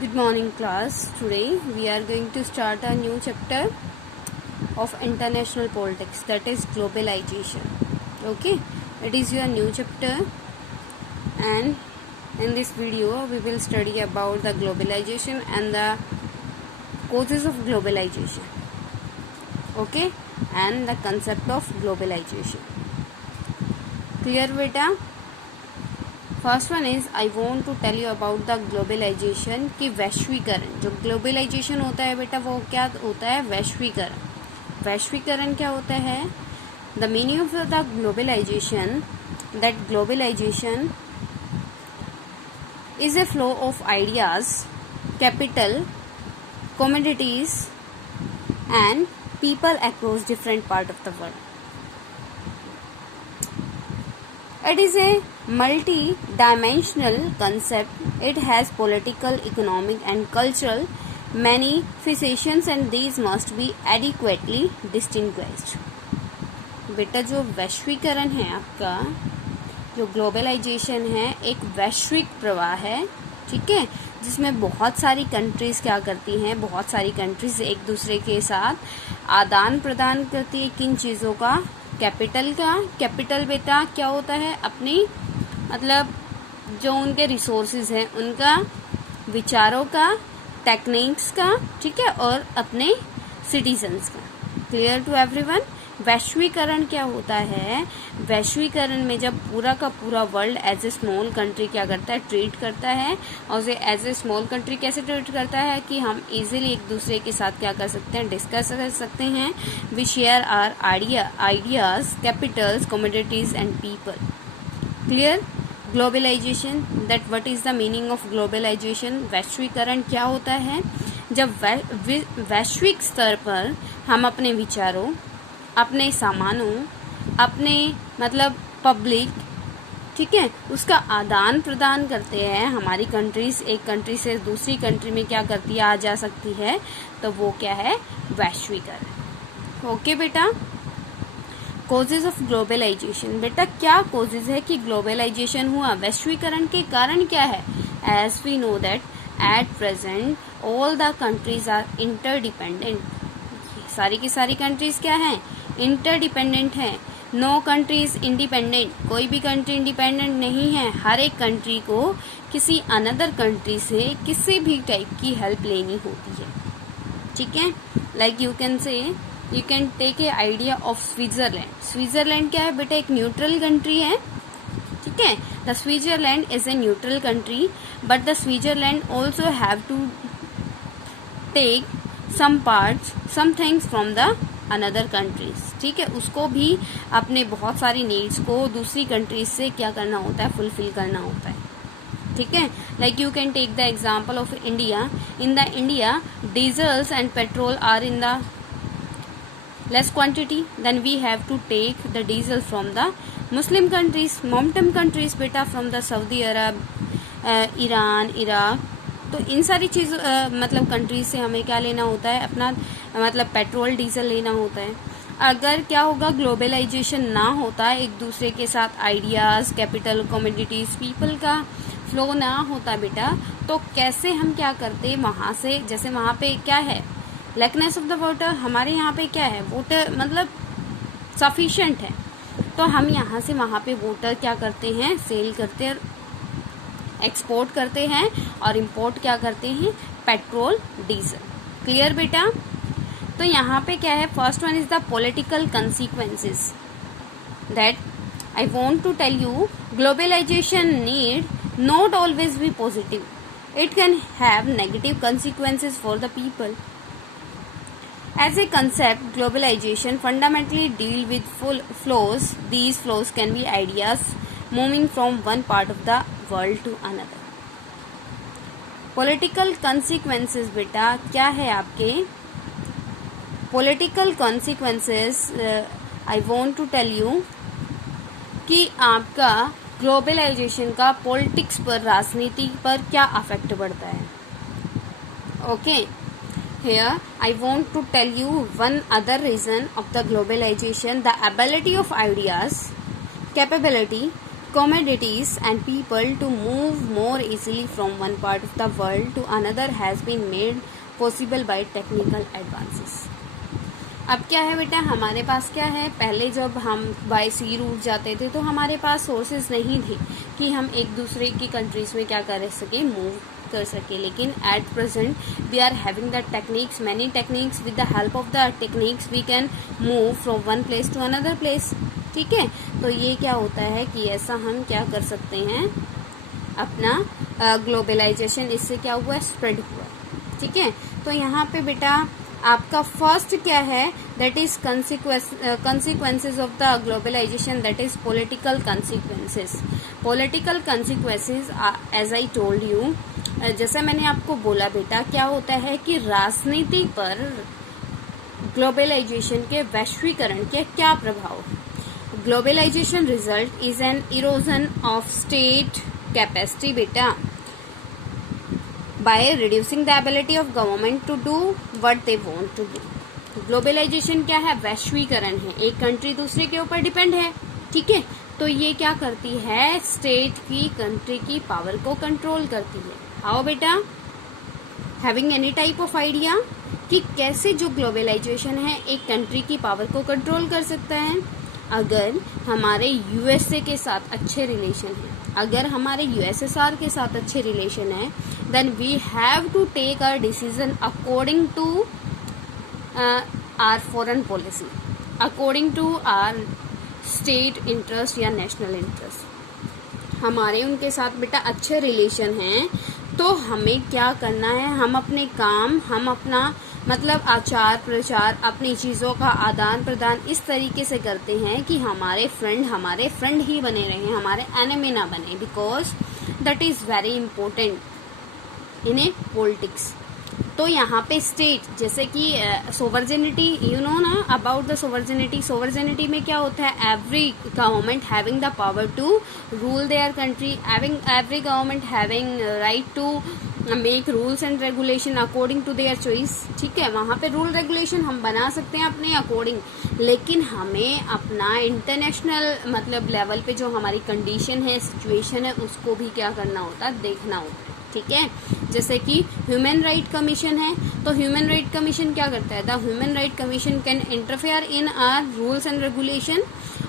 Good morning, class. Today we are going to start a new chapter of international politics, that is globalization. Okay, it is your new chapter, and in this video we will study about the globalization and the causes of globalization. Okay, and the concept of globalization. Clear, beta? First one is I want to tell you about the globalization कि वैश्वीकरण, जो globalisation होता है बेटा वो क्या होता है? वैश्वीकरण। वैश्वीकरण क्या होता है? The meaning of the globalization, that globalization is a flow of ideas, capital, commodities and people across different part of the world. It is a multi-dimensional concept. It has political, economic and cultural manifestations and these must be adequately distinguished. बेटा जो वैश्वीकरण है आपका, जो globalisation है, एक वैश्विक प्रवाह है, ठीक है, जिसमें बहुत सारी कंट्रीज क्या करती हैं, बहुत सारी कंट्रीज एक दूसरे के साथ आदान प्रदान करती है किन चीज़ों का? कैपिटल का. कैपिटल बेटा क्या होता है? अपनी मतलब जो उनके रिसोर्सेज हैं उनका, विचारों का, टेक्निक्स का, ठीक है, और अपने सिटीजन्स का. Clear to everyone? वैश्वीकरण क्या होता है? वैश्वीकरण में जब पूरा का पूरा world as a small country क्या करता है? ट्रीट करता है. और उसे एज ए स्मॉल कंट्री कैसे ट्रीट करता है कि हम इजीली एक दूसरे के साथ क्या कर सकते हैं? डिस्कस कर सकते हैं. We share our ideas, capitals, commodities and people. Clear? Globalization, that what is the meaning of globalization? वैश्वीकरण क्या होता है? जब वैश्विक स्तर पर हम अपने विचारों, अपने सामानों, अपने मतलब पब्लिक, ठीक है, उसका आदान प्रदान करते हैं. हमारी कंट्रीज एक कंट्री से दूसरी कंट्री में क्या करती है? आ जा सकती है. तो वो क्या है? वैश्वीकरण. ओके बेटा. कॉजेज ऑफ ग्लोबलाइजेशन, बेटा क्या कॉजेज है कि ग्लोबलाइजेशन हुआ? वैश्वीकरण के कारण क्या है? As we know that at present all the countries are interdependent. सारी की सारी कंट्रीज क्या हैं? इंटरडिपेंडेंट है. No countries independent. कोई भी कंट्री इंडिपेंडेंट नहीं है. हर एक कंट्री को किसी अनदर कंट्री से किसी भी टाइप की हेल्प लेनी होती है, ठीक है. Like you can take a idea of Switzerland. Switzerland क्या है बेटा? एक न्यूट्रल कंट्री है, ठीक है. The Switzerland is a neutral country but the Switzerland also have to take some things from the another countries, ठीक है. उसको भी अपने बहुत सारी नीड्स को दूसरी कंट्रीज से क्या करना होता है? फुलफिल करना होता है, ठीक है. Like you can take the example of India. In the India diesels and petrol are in the less quantity, then we have to take the diesel from the Muslim countries, Muslim countries बेटा, from the Saudi Arab, Iran, Iraq. तो इन सारी चीज़ मतलब countries से हमें क्या लेना होता है? अपना मतलब पेट्रोल, डीजल लेना होता है. अगर क्या होगा? ग्लोबलाइजेशन ना होता, एक दूसरे के साथ आइडियाज़, कैपिटल, कमोडिटीज, पीपल का फ्लो ना होता बेटा, तो कैसे हम क्या करते वहाँ से? जैसे वहाँ पे क्या है? लैकनेस ऑफ द वाटर. हमारे यहाँ पे क्या है? वाटर मतलब सफिशिएंट है, तो हम यहाँ से वहाँ पे वाटर क्या करते हैं? सेल करते हैं, एक्सपोर्ट करते हैं, और इंपोर्ट क्या करते हैं? Petrol, diesel. क्लियर बेटा? तो यहाँ पे क्या है? First one is the political consequences. That I want to tell you globalization need not always be positive. It can have negative consequences for the people. As a concept, globalization fundamentally deal with flows. These flows can be ideas moving from one part of the world to another. Political consequences बेटा क्या है आपके? Political consequences I want to tell you कि आपका globalisation का politics पर, राजनीति पर क्या अफेक्ट पड़ता है. Okay. Here, I want to tell you one other reason of the globalization, the ability of ideas, capability, commodities and people to move more easily from one part of the world to another has been made possible by technical advances. अब क्या है बेटा, हमारे पास क्या है, पहले जब हम बाय सी रूट जाते थे तो हमारे पास सोर्सेज नहीं थे कि हम एक दूसरे की कंट्रीज में क्या कर सके, मूव कर सके. लेकिन at present we are having the techniques, many techniques. With the help of the techniques we can move from one place to another place. ठीक है, तो ये क्या होता है कि ऐसा हम क्या कर सकते हैं, अपना ग्लोबलाइजेशन इससे क्या हुआ, स्प्रेड हुआ. ठीक है, तो यहाँ पे बेटा आपका फर्स्ट क्या है, that is consequences of the globalization, that is political consequences. Political consequences as I told you, जैसा मैंने आपको बोला बेटा, क्या होता है कि राजनीति पर ग्लोबलाइजेशन के वैश्वीकरण के क्या प्रभाव. Globalization result is an erosion of state capacity बेटा by reducing the ability of government to do what they want to do. Globalization क्या है, वैश्वीकरण है, एक कंट्री दूसरे के ऊपर डिपेंड है. ठीक है, तो ये क्या करती है, स्टेट की कंट्री की पावर को कंट्रोल करती है. आओ बेटा, having any type of idea कि कैसे जो ग्लोबलाइजेशन है एक कंट्री की पावर को कंट्रोल कर सकता है. अगर हमारे यूएसए के साथ अच्छे रिलेशन है, अगर हमारे यूएसएसआर के साथ अच्छे रिलेशन है, then we have to take our decision according to our foreign policy, according to our state interest या नेशनल इंटरेस्ट. हमारे उनके साथ बेटा अच्छे रिलेशन हैं, तो हमें क्या करना है, हम अपने काम, हम अपना मतलब आचार प्रचार, अपनी चीज़ों का आदान प्रदान इस तरीके से करते हैं कि हमारे फ्रेंड ही बने रहें, हमारे एनिमी ना बने. Because that is very important in a politics. तो यहाँ पे स्टेट, जैसे कि सोवर्जिनिटी, यू नो ना अबाउट द सोवर्जिनिटी. सोवर्जिनिटी में क्या होता है, every government having the power to rule their country, every government having right to make rules and regulation according to their choice. ठीक है, वहाँ पे रूल रेगुलेशन हम बना सकते हैं अपने अकॉर्डिंग, लेकिन हमें अपना इंटरनेशनल मतलब लेवल पे जो हमारी कंडीशन है, सिचुएशन है, उसको भी क्या करना होता है, देखना होता है. ठीक है, जैसे कि ह्यूमन राइट कमीशन है, तो ह्यूमन राइट कमीशन क्या करता है, the human right commission can interfere in our rules and regulation,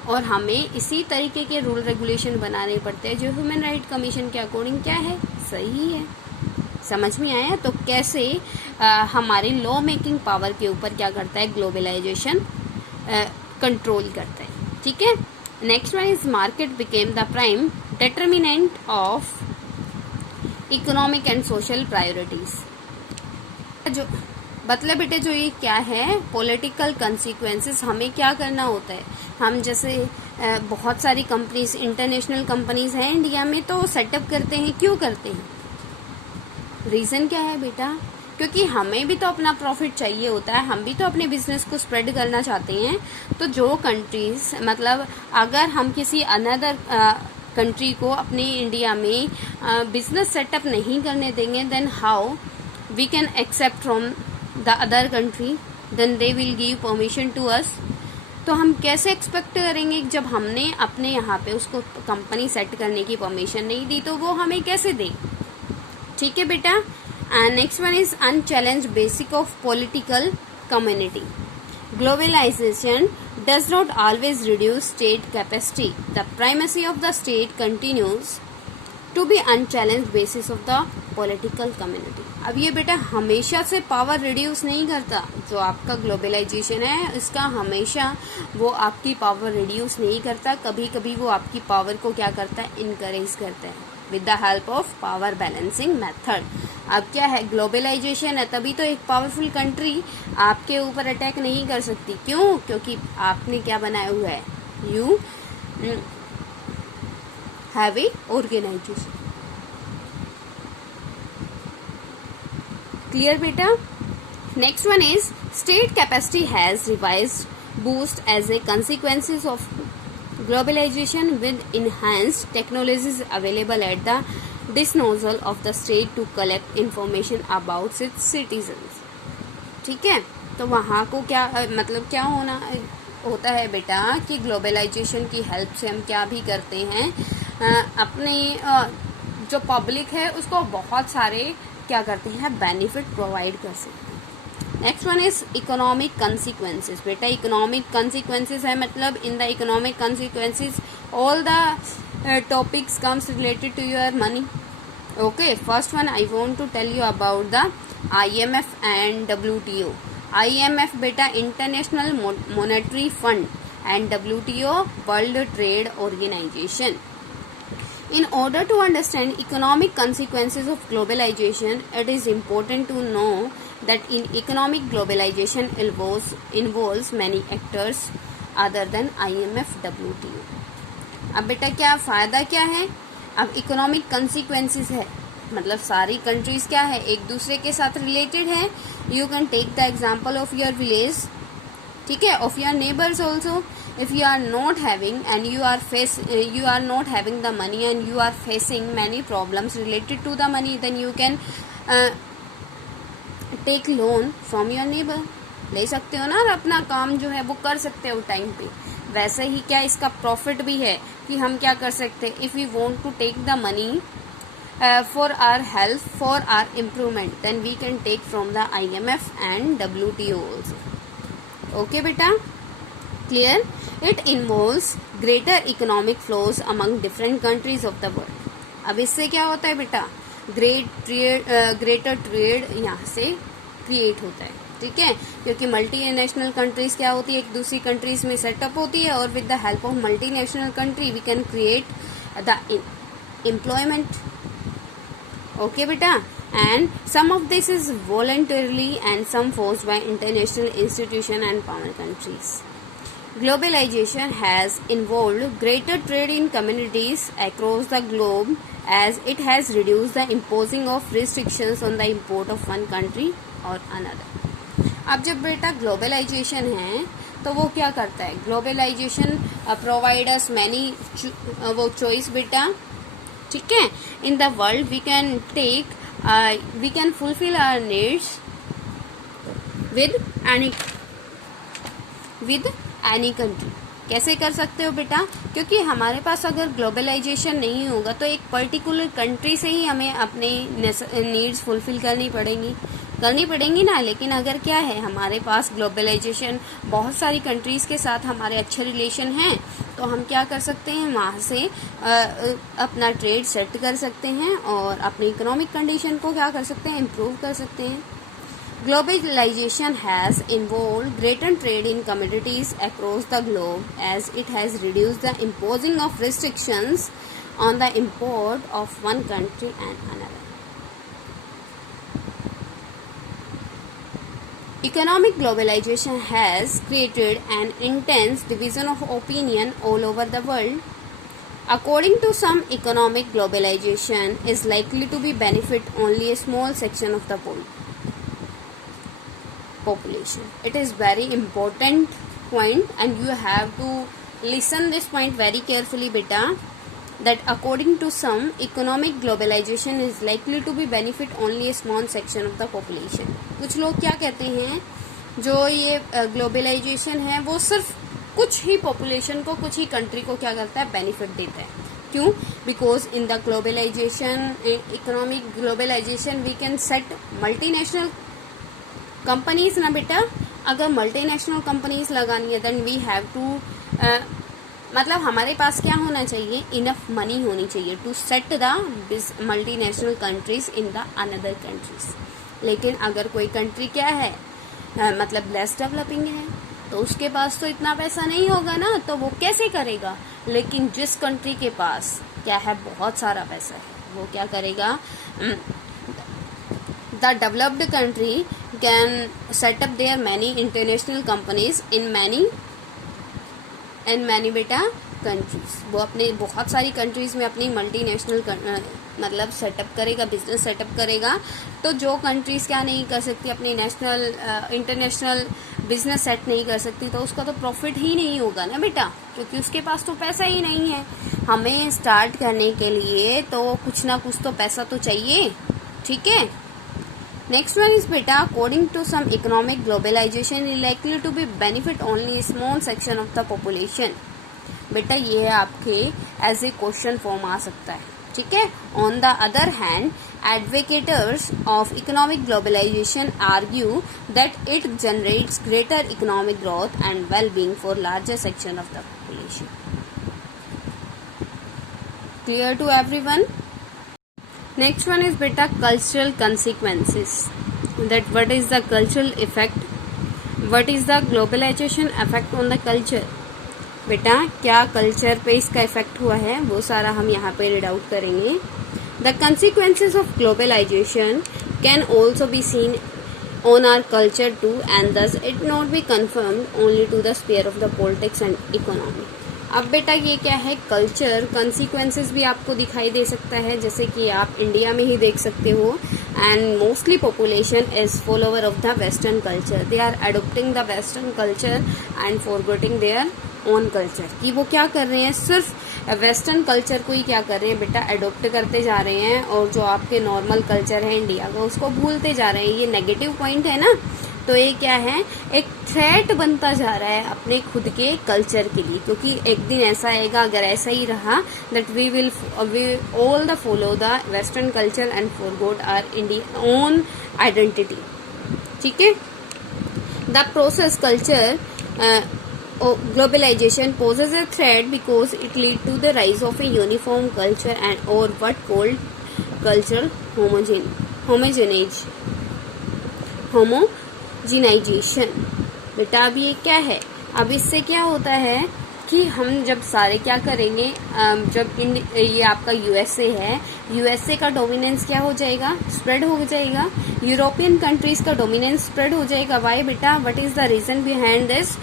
और हमें इसी तरीके के रूल रेगुलेशन बनाने पड़ते हैं जो ह्यूमन राइट कमीशन के अकॉर्डिंग क्या है, सही है. समझ में आया, तो कैसे हमारी लॉ मेकिंग पावर के ऊपर क्या करता है, ग्लोबलाइजेशन कंट्रोल करता है. ठीक है, next one is market became the prime determinant of economic and social priorities. जो मतलब बेटे जो ये क्या है, पॉलिटिकल कंसिक्वेंसेस, हमें क्या करना होता है, हम जैसे बहुत सारी कंपनीज, इंटरनेशनल कंपनीज हैं इंडिया में, तो सेटअप करते हैं. क्यों करते हैं, रीज़न क्या है बेटा, क्योंकि हमें भी तो अपना प्रॉफिट चाहिए होता है, हम भी तो अपने बिजनेस को स्प्रेड करना चाहते हैं. तो जो कंट्रीज मतलब अगर हम किसी अनदर कंट्री को अपने इंडिया में बिजनेस सेटअप नहीं करने देंगे, then how we can accept from the other country, then they will give permission to us. तो हम कैसे एक्सपेक्ट करेंगे जब हमने अपने यहाँ पे उसको कंपनी सेट करने की परमिशन नहीं दी, तो वो हमें कैसे दे. ठीक है बेटा. And next one is unchallenged basic of political community. Globalization does not always reduce state capacity. The primacy of the state continues to be unchallenged basis of the political community. अब ये बेटा हमेशा से पावर रिड्यूस नहीं करता. जो आपका globalisation है इसका हमेशा वो आपकी पावर रिड्यूस नहीं करता, कभी कभी वो आपकी पावर को क्या करता है, इनकरेज करता है with the help of power balancing method. अब क्या है, ग्लोबलाइजेशन है, तभी तो एक पावरफुल कंट्री आपके ऊपर अटैक नहीं कर सकती. क्यों, क्योंकि आपने क्या बनाया हुआ है, you have a organisation. Clear बेटा. Next one is state capacity has revised boost as a consequences of globalization with enhanced technologies available at the disposal of the state to collect information about its citizens. ठीक है, तो वहाँ को क्या मतलब क्या होता है बेटा कि ग्लोबलाइजेशन की हेल्प से हम क्या भी करते हैं, अपनी जो पब्लिक है उसको बहुत सारे क्या करते हैं, बेनिफिट प्रोवाइड कर सकते हैं। Next one is economic consequences. बेटा इकोनॉमिक कंसिक्वेंसेस है मतलब in the economic consequences all the topics comes related to your money. Okay, first one I want to tell you about the IMF and WTO। IMF बेटा international monetary fund and WTO World Trade Organization। In order to understand economic consequences of globalization, it is important to know that in economic globalization involves many actors other than IMF, WTO। अब बेटा क्या फायदा क्या है, अब economic consequences है मतलब सारी कंट्रीज क्या है, एक दूसरे के साथ रिलेटेड है। You can take the example of your village, ठीक है, of your neighbors also। If you are not having and you are not having the money and you are facing many problems related to the money, then you can take loan from your neighbor। ले सकते हो ना, और अपना काम जो है वो कर सकते हो टाइम पे। वैसे ही क्या इसका प्रॉफिट भी है कि हम क्या कर सकते हैं, if we want to take the money for our health, for our improvement, then we can take from the IMF and WTO also। Okay beta, clear? It involves greater economic flows among different countries of the world। अब इससे क्या होता है बेटा, greater trade यहाँ से create होता है, ठीक है, क्योंकि मल्टीनेशनल कंट्रीज क्या होती है, एक दूसरी कंट्रीज में सेटअप होती है, और with the help of multinational country we can create the employment. Okay beta, and some of this is voluntarily and some forced by international institution and power countries। Globalization has involved greater trade in communities across the globe as it has reduced the imposing of restrictions on the import of one country or another। अब जब बेटा globalisation है तो वो क्या करता है, globalization provide us many वो चॉइस बेटा, ठीक है, in the world we can fulfil our needs with any country. कैसे कर सकते हो बेटा, क्योंकि हमारे पास अगर ग्लोबलाइजेशन नहीं होगा तो एक पर्टिकुलर कंट्री से ही हमें अपने नीड्स फुलफिल करनी पड़ेंगी ना। लेकिन अगर क्या है, हमारे पास ग्लोबलाइजेशन बहुत सारी कंट्रीज के साथ हमारे अच्छे रिलेशन हैं, तो हम क्या कर सकते हैं, वहाँ से अपना ट्रेड सेट कर सकते हैं और अपनी इकोनॉमिक कंडीशन को क्या कर सकते हैं, इम्प्रूव कर सकते हैं। Globalization has involved greater trade in commodities across the globe as it has reduced the imposing of restrictions on the import of one country and another। Economic globalization has created an intense division of opinion all over the world। According to some, economic globalization is likely to be benefit only a small section of the population। It is very important point and you have to listen this point very carefully beta, that according to some, economic globalization is likely to be benefit only a small section of the population। कुछ लोग क्या कहते हैं, जो ये globalisation है वो सिर्फ कुछ ही पॉपुलेशन को, कुछ ही कंट्री को क्या करता है, बेनिफिट देता है। क्यों? Because in the globalization, economic globalization we can set multinational companies ना बेटा। अगर मल्टीनेशनल कंपनीज लगानी है देन वी हैव टू मतलब हमारे पास क्या होना चाहिए, इनफ मनी होनी चाहिए to set the multinational countries in the another countries. लेकिन अगर कोई कंट्री क्या है मतलब लेस डेवलपिंग है, तो उसके पास तो इतना पैसा नहीं होगा ना, तो वो कैसे करेगा। लेकिन जिस कंट्री के पास क्या है, बहुत सारा पैसा है, वो क्या करेगा, the developed country can set up their many international companies in many बेटा कंट्रीज। वो अपने बहुत सारी कंट्रीज में अपनी मल्टीनेशनल मतलब सेटअप करेगा, बिजनेस सेटअप करेगा। तो जो कंट्रीज क्या नहीं कर सकती, अपनी नेशनल इंटरनेशनल बिजनेस सेट नहीं कर सकती, तो उसका तो प्रॉफिट ही नहीं होगा ना बेटा, क्योंकि उसके पास तो पैसा ही नहीं है। हमें स्टार्ट करने के लिए तो कुछ ना कुछ तो पैसा तो चाहिए, ठीक है। नेक्स्ट वन इज बेटा, according to some economic globalisation is likely to be benefit only small section of the population. बेटा ये आपके एज ए क्वेश्चन फॉर्म आ सकता है, ठीक है। On the other hand, advocators of economic globalisation argue that it generates greater economic growth and well-being for larger section of the population. Clear to everyone? Next one is beta cultural consequences. That what is the cultural effect? What is the globalization effect on the culture? बेटा क्या culture पे इसका effect हुआ है वो सारा हम यहाँ पे रीड आउट करेंगे। The consequences of globalization can also be seen on our culture too, and thus it not be confined only to the sphere of the politics and economy. अब बेटा ये क्या है, कल्चर कंसिक्वेंसेस भी आपको दिखाई दे सकता है, जैसे कि आप इंडिया में ही देख सकते हो। And mostly population is follower of the western culture, they are adopting the western culture and forgetting their own culture, कि वो क्या कर रहे हैं, सिर्फ वेस्टर्न कल्चर को ही क्या कर रहे हैं बेटा, अडोप्ट करते जा रहे हैं, और जो आपके नॉर्मल कल्चर है इंडिया का उसको भूलते जा रहे हैं। ये नेगेटिव पॉइंट है ना। तो ये क्या है, एक थ्रेट बनता जा रहा है अपने खुद के कल्चर के लिए, क्योंकि एक दिन ऐसा आएगा, अगर ऐसा ही रहा, that we will all the follow the western culture and forgot our India own identity, ठीक है। The process culture globalization poses a threat because it leads to the rise of a uniform culture and or what called cultural homogenization। बेटा अब ये क्या है, अब इससे क्या होता है कि हम जब सारे क्या करेंगे, जब ये आपका यूएसए है, यूएसए का डोमिनेंस क्या हो जाएगा, स्प्रेड हो जाएगा, यूरोपियन कंट्रीज का डोमिनेंस स्प्रेड हो जाएगा। वाई बेटा, what is the reason behind this?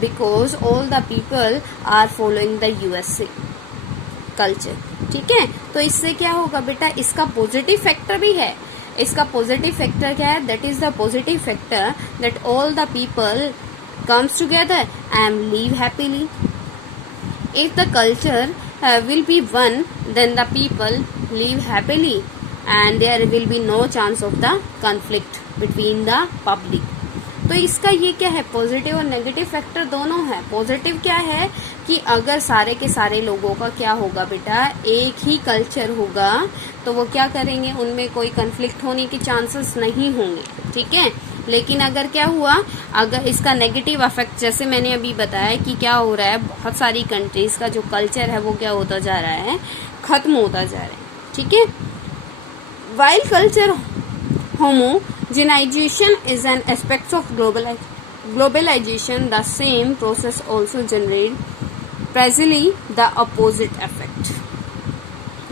Because all the people are following the USA culture, ठीक है। तो इससे क्या होगा बेटा, इसका पॉजिटिव फैक्टर भी है। इसका पॉजिटिव फैक्टर क्या है, that is the positive factor that all the people comes together and live happily. If the culture will be one, then the people live happily and there will be no chance of the conflict between the public. तो इसका ये क्या है, positive और negative factor दोनों है। Positive क्या है कि अगर सारे के सारे लोगों का क्या होगा बेटा, एक ही कल्चर होगा, तो वो क्या करेंगे, उनमें कोई कन्फ्लिक्ट होने के चांसेस नहीं होंगे, ठीक है। लेकिन अगर क्या हुआ, अगर इसका नेगेटिव इफेक्ट, जैसे मैंने अभी बताया कि क्या हो रहा है, बहुत सारी कंट्रीज का जो कल्चर है वो क्या होता जा रहा है, खत्म होता जा रहा है, ठीक है। While culture homogenization is an aspect of globalization, the same process also generates precisely the opposite effect।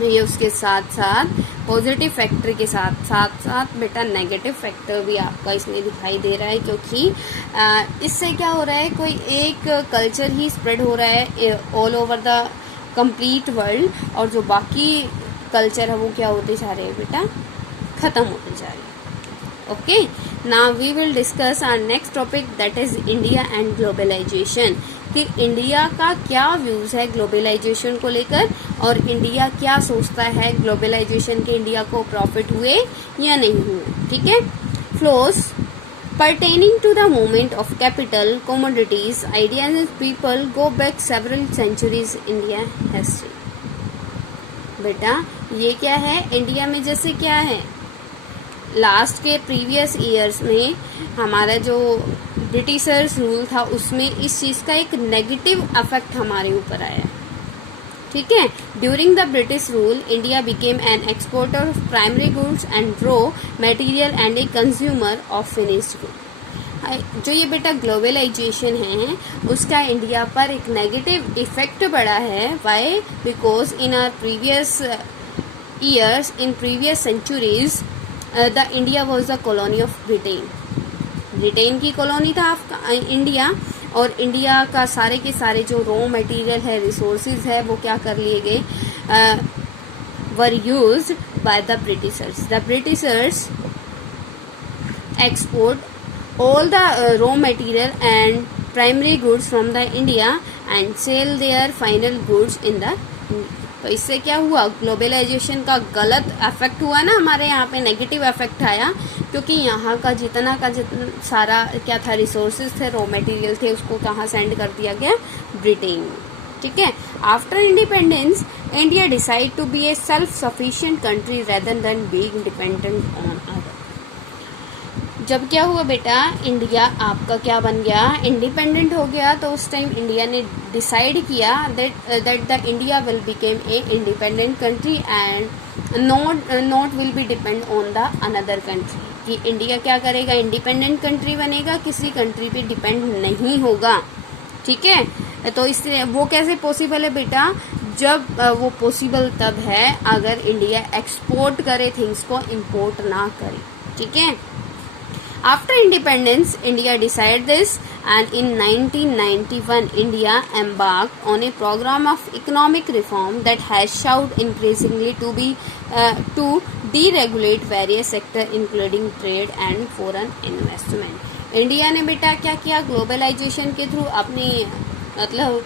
ये उसके साथ साथ पॉजिटिव फैक्टर के साथ साथ बेटा नेगेटिव फैक्टर भी आपका इसमें दिखाई दे रहा है, क्योंकि इससे क्या हो रहा है, कोई एक कल्चर ही स्प्रेड हो रहा है all over the complete world, और जो बाकी कल्चर है वो क्या होते जा रहे हैं बेटा, खत्म होते जा रहे हैं। Okay, now we will discuss our next topic, that is India and globalization, कि इंडिया का क्या व्यूज है ग्लोबलाइजेशन को लेकर, और इंडिया क्या सोचता है ग्लोबलाइजेशन के इंडिया को प्रॉफिट हुए या नहीं हुए, ठीक है। Flows pertaining to the movement of capital, commodities, ideas and people go back several centuries India history। बेटा ये क्या है, इंडिया में जैसे क्या है, लास्ट के प्रीवियस ईयर्स में हमारा जो ब्रिटिशर्स रूल था उसमें इस चीज़ का एक नेगेटिव इफेक्ट हमारे ऊपर आया, ठीक है। During the British rule India became an exporter of primary goods and raw material and a consumer of finished good. जो ये बेटा ग्लोबलाइजेशन है उसका इंडिया पर एक नेगेटिव इफेक्ट पड़ा है। Why? Because in our previous years, in previous centuries, the India was the colony of Britain. Britain की कॉलोनी था इंडिया, और इंडिया का सारे के सारे जो रॉ मटेरियल है, रिसोर्सेज है, वो क्या कर लिए गए, were used by the Britishers. The Britishers export all the raw material and primary goods from the India and sell their final goods in the. तो इससे क्या हुआ, ग्लोबलाइजेशन का गलत इफेक्ट हुआ ना, हमारे यहाँ पे नेगेटिव इफेक्ट आया, क्योंकि यहाँ का जितना सारा क्या था, रिसोर्सेज थे, रॉ मटेरियल थे, उसको कहाँ सेंड कर दिया गया, ब्रिटेन में, ठीक है. After independence India decide to be a self sufficient country rather than being dependent on other. जब क्या हुआ बेटा, इंडिया आपका क्या बन गया, इंडिपेंडेंट हो गया, तो उस टाइम इंडिया ने डिसाइड किया that the India will became a independent country and not will be depend on the another country. कि इंडिया क्या करेगा, इंडिपेंडेंट कंट्री बनेगा, किसी कंट्री पे डिपेंड नहीं होगा. ठीक है. तो इससे वो कैसे पॉसिबल है बेटा, जब वो पॉसिबल तब है अगर इंडिया एक्सपोर्ट करे थिंग्स को, इंपोर्ट ना करे. ठीक है. After independence, India decided this, and in 1991, India embarked on a program of economic reform that has showed increasingly to deregulate various sectors, including trade and foreign investment. India ने बेटा क्या किया, globalisation के through अपनी मतलब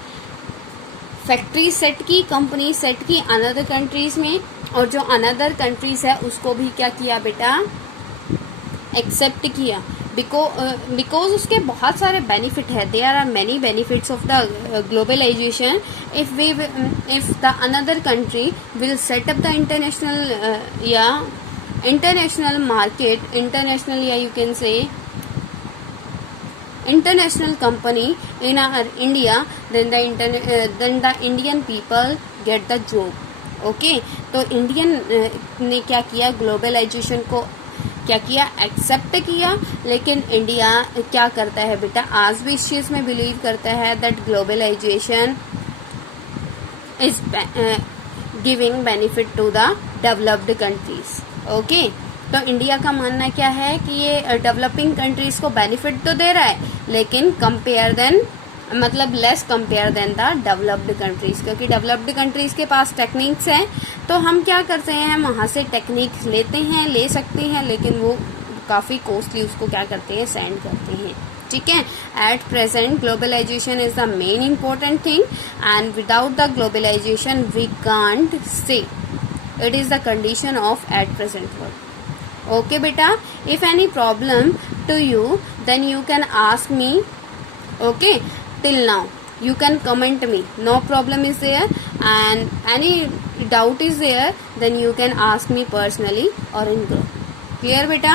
factory set की, company set की another countries में, और जो अनदर कंट्रीज है उसको भी क्या किया बेटा, एक्सेप्ट किया. बिकॉज उसके बहुत सारे बेनिफिट है. There are many benefits of the globalisation. If the another country will set up the international market, international, या you can say international company in our India, then the Indian people get the job. Okay, तो Indian ने क्या किया, globalisation को क्या किया, accept किया. लेकिन इंडिया क्या करता है बेटा, आज भी इस चीज में बिलीव करता है that globalization is giving benefit to the developed countries. Okay, तो इंडिया का मानना क्या है कि ये डेवलपिंग कंट्रीज को बेनिफिट तो दे रहा है, लेकिन कंपेयर देन मतलब less compare then the developed countries. क्योंकि डेवलप्ड कंट्रीज के पास टेक्निक्स हैं, तो हम क्या करते हैं, हम वहाँ से टेक्निक्स ले सकते हैं, लेकिन वो काफ़ी कॉस्टली उसको क्या करते हैं, सेंड करते हैं. ठीक है. At present globalization is the main important thing, and without the globalization we can't say. It is the condition of at present world. Okay beta, if any problem to you, then you can ask me. Okay, till now you can comment me, no problem is there, and any doubt is there, then you can ask me personally or in group. Clear beta?